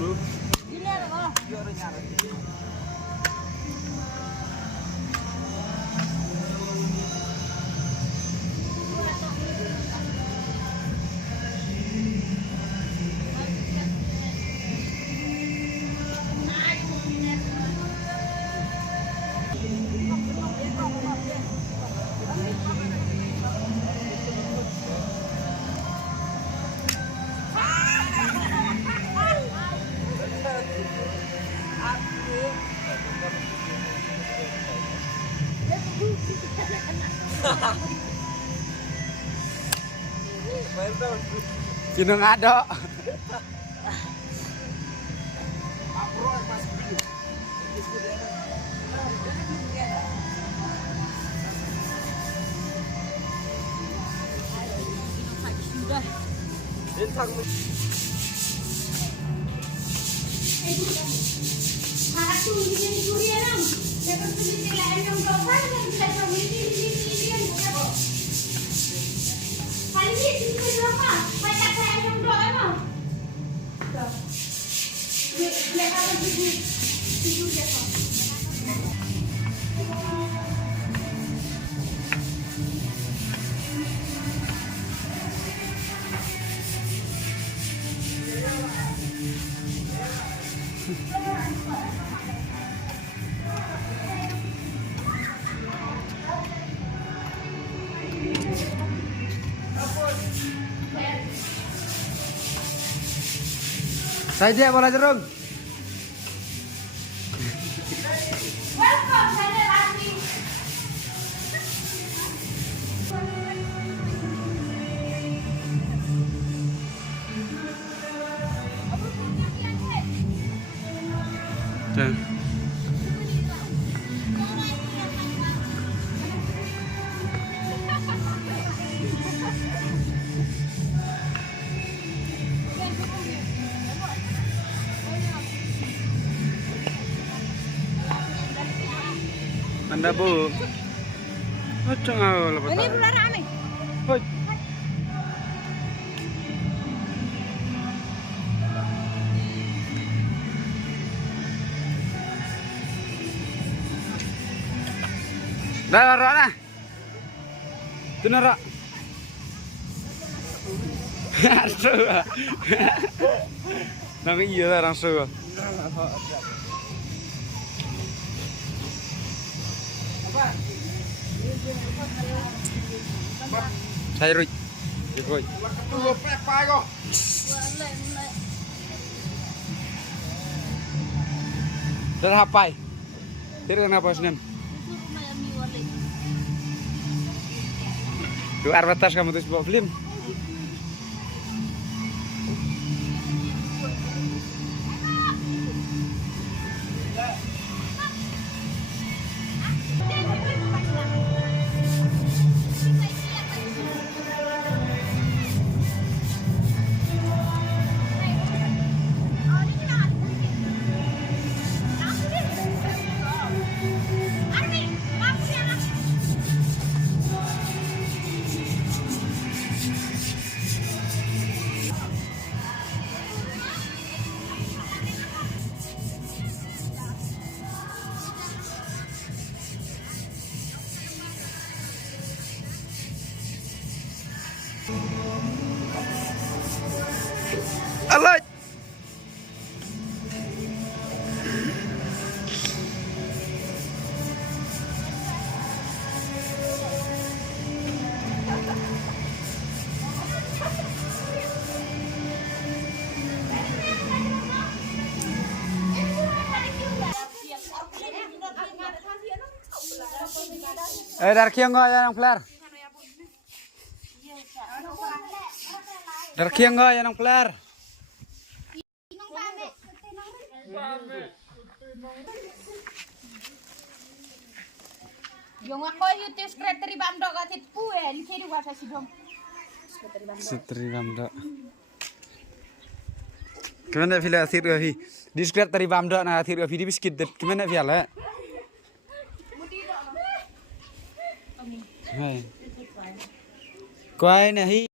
dulu. Cina ngado. Saya bola jerung. Anda bu, macam apa lepas? Ini bulan rame. Hoi. Dah larak nah. Tu narak. Aduh. Nang iya lah langsung. Saya Rui. Rui. Dulu pepai kok. Dan hapai. Tidak kenapa Senin. Tuh arbatas kamu tuh bawa film. Alat. Darki enggak ya yang pelar? Darki enggak ya yang pelar? Yung ako yung secretary bamdo katit puel, kiri wasa si dom. Secretary bamdo. Gimana fila akhir gavi? Di secretary bamdo na akhir gavi di biskit det. Gimana fila? Hai. Kuai nahi.